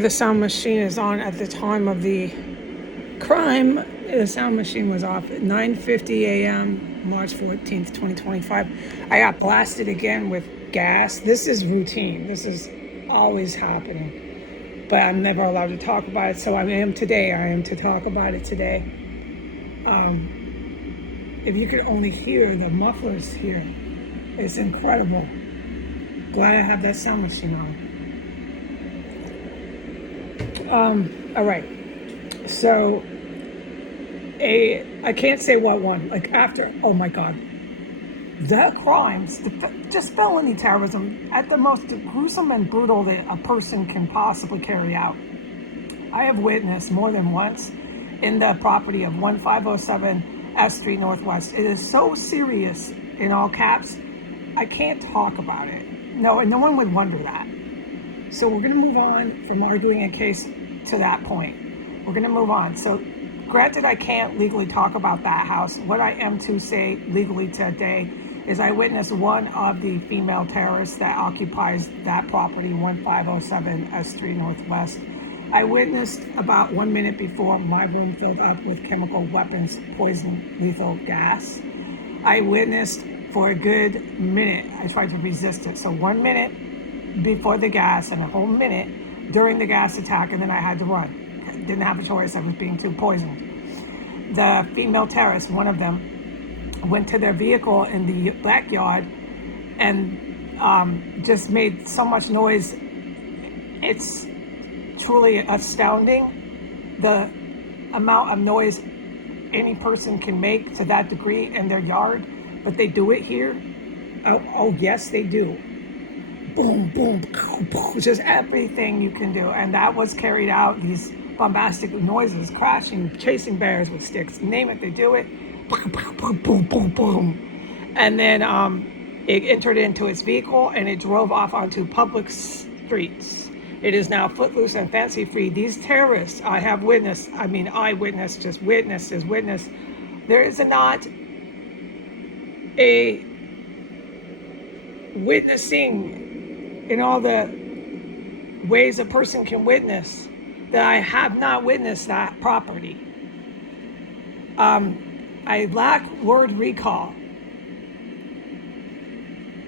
The sound machine is on at the time of the crime. The sound machine was off at 9:50 a.m. March 14th, 2025. I got blasted again with gas. This is routine. This is always happening. But I'm never allowed to talk about it, so I am today. I am to talk about it today. If you could only hear the mufflers here, it's incredible. Glad I have that sound machine on. All right. So, I can't say what one. Like after, oh my God, the crimes, just felony terrorism at the most gruesome and brutal that a person can possibly carry out. I have witnessed more than once in the property of 1507 S Street Northwest. It is so serious, in all caps, I can't talk about it. No, and no one would wonder that. So we're going to move on from arguing a case to that point. We're going to move on. So granted, I can't legally talk about that house. What I am to say legally today is I witnessed one of the female terrorists that occupies that property, 1507 S Street Northwest. I witnessed about 1 minute before my room filled up with chemical weapons, poison, lethal gas. I witnessed for a good minute. I tried to resist it. So 1 minute before the gas and a whole minute during the gas attack, and then I had to run. Didn't have a choice. I was being too poisoned. The female terrorists, one of them, went to their vehicle in the backyard and just made so much noise. It's truly astounding the amount of noise any person can make to that degree in their yard, but they do it here. Oh yes, they do. Boom, boom, just everything you can do. And that was carried out, these bombastic noises, crashing, chasing bears with sticks, name it, they do it. Boom, boom, boom, boom. And then it entered into its vehicle and it drove off onto public streets. It is now footloose and fancy free. These terrorists, I have witnessed, eyewitness, just witness. There is not a witnessing in all the ways a person can witness that I have not witnessed that property. I lack word recall,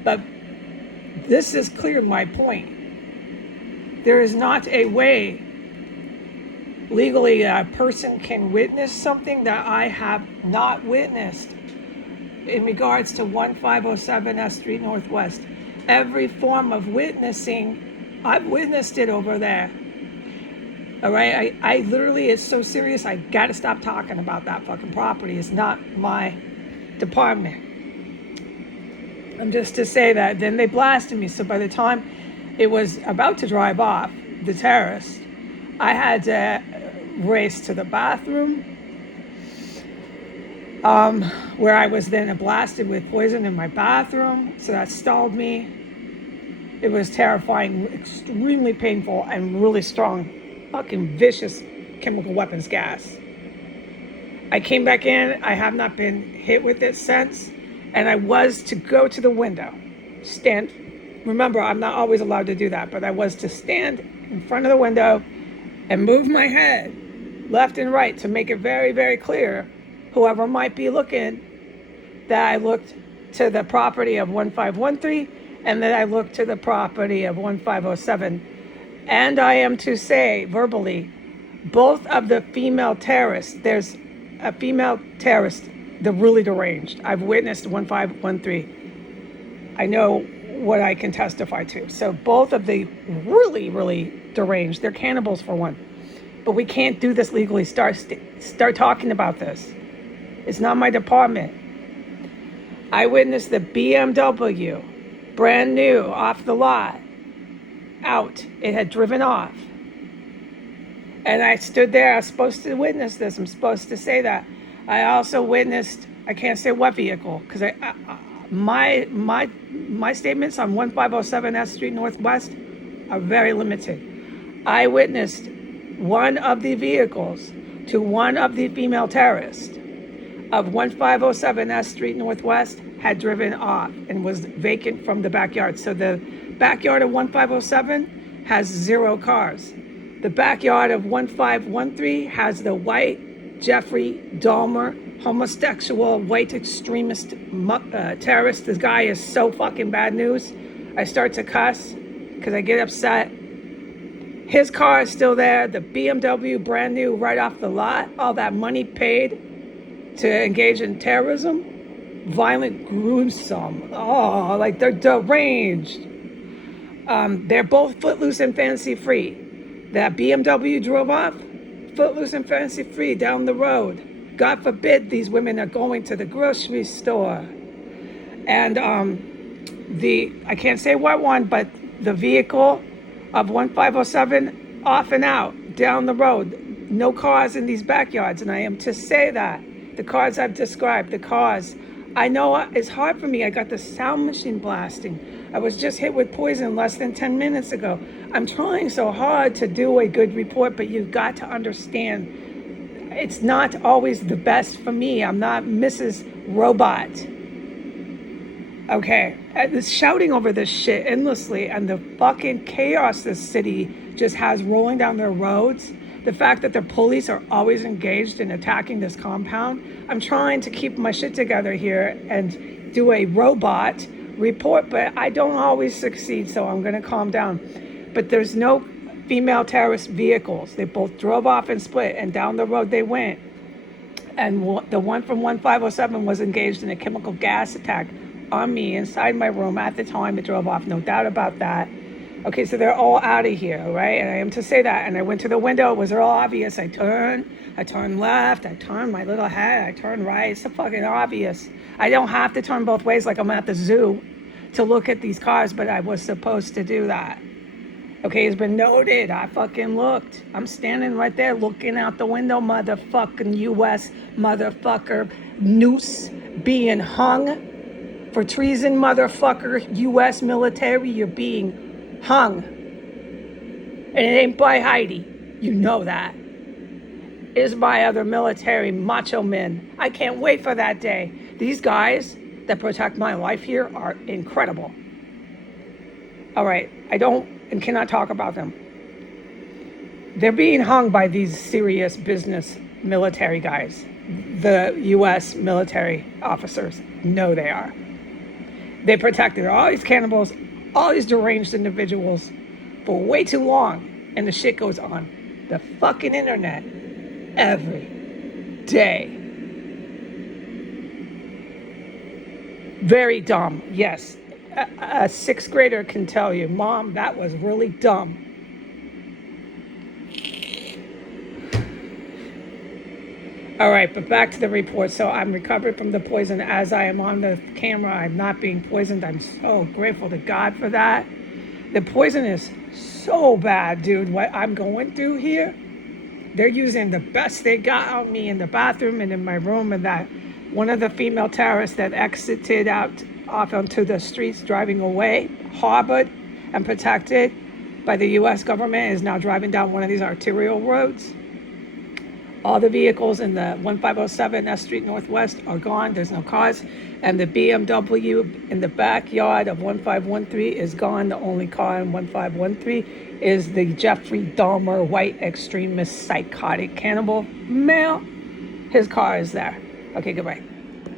but this has cleared my point. There is not a way legally a person can witness something that I have not witnessed in regards to 1507 S Street Northwest. Every form of witnessing, I've witnessed it over there. All right, I literally, it's so serious, I got to stop talking about that fucking property. It's not my department. I'm just to say that. Then they blasted me. So by the time it was about to drive off, the terrorist, I had to race to the bathroom, where I was then blasted with poison in my bathroom. So that stalled me. It was terrifying, extremely painful, and really strong, fucking vicious chemical weapons gas. I came back in. I have not been hit with it since. And I was to go to the window, stand. Remember, I'm not always allowed to do that, but I was to stand in front of the window and move my head left and right to make it very, very clear, whoever might be looking, that I looked to the property of 1513 and that I looked to the property of 1507. And I am to say verbally, both of the female terrorists, there's a female terrorist, the really deranged. I've witnessed 1513. I know what I can testify to. So both of the really, really deranged, they're cannibals for one. But we can't do this legally. Start talking about this. It's not my department. I witnessed the BMW, brand new, off the lot, out. It had driven off. And I stood there. I was supposed to witness this. I'm supposed to say that. I also witnessed, I can't say what vehicle, because my statements on 1507 S Street Northwest are very limited. I witnessed one of the vehicles to one of the female terrorists of 1507 S Street Northwest had driven off and was vacant from the backyard. So the backyard of 1507 has 0 cars. The backyard of 1513 has the white Jeffrey Dahmer, homosexual, white extremist terrorist. This guy is so fucking bad news. I start to cuss because I get upset. His car is still there. The BMW, brand new, right off the lot. All that money paid to engage in terrorism. Violent, gruesome. Oh, like they're deranged. They're both footloose and fancy free. That BMW drove off, footloose and fancy free down the road. God forbid these women are going to the grocery store. And I can't say what one, but the vehicle of 1507 off and out down the road. No cars in these backyards. And I am to say that the cars I've described, the cars, I know it's hard for me. I got the sound machine blasting. I was just hit with poison less than 10 minutes ago. I'm trying so hard to do a good report, but you've got to understand it's not always the best for me. I'm not Mrs. Robot. Okay, it's shouting over this shit endlessly, and the fucking chaos this city just has rolling down their roads. The fact that the police are always engaged in attacking this compound. I'm trying to keep my shit together here and do a robot report, but I don't always succeed, so I'm going to calm down. But there's no female terrorist vehicles. They both drove off and split, and down the road they went. And the one from 1507 was engaged in a chemical gas attack on me inside my room at the time it drove off, no doubt about that. Okay, so they're all out of here, right? And I am to say that. And I went to the window. It was all obvious. I turned left, I turned my little head, I turned right. It's so fucking obvious. I don't have to turn both ways like I'm at the zoo to look at these cars, but I was supposed to do that. Okay, it's been noted. I fucking looked. I'm standing right there looking out the window, motherfucking U.S. motherfucker noose being hung for treason, motherfucker. U.S. military, you're being hung. And it ain't by Heidi. You know that. It's by other military macho men. I can't wait for that day. These guys that protect my life here are incredible. All right, I don't and cannot talk about them. They're being hung by these serious business military guys. The U.S. military officers know they are. They protected all these cannibals, all these deranged individuals for way too long. And the shit goes on the fucking internet every day. Very dumb, yes. A sixth grader can tell you, Mom, that was really dumb. All right, but back to the report. So I'm recovered from the poison as I am on the camera. I'm not being poisoned. I'm so grateful to God for that. The poison is so bad, dude. What I'm going through here, they're using the best they got on me in the bathroom and in my room, and that one of the female terrorists that exited out off onto the streets driving away, harbored and protected by the U.S. government, is now driving down one of these arterial roads. All the vehicles in the 1507 S Street Northwest are gone. There's no cars. And the BMW in the backyard of 1513 is gone. The only car in 1513 is the Jeffrey Dahmer white extremist psychotic cannibal male. His car is there. Okay, goodbye.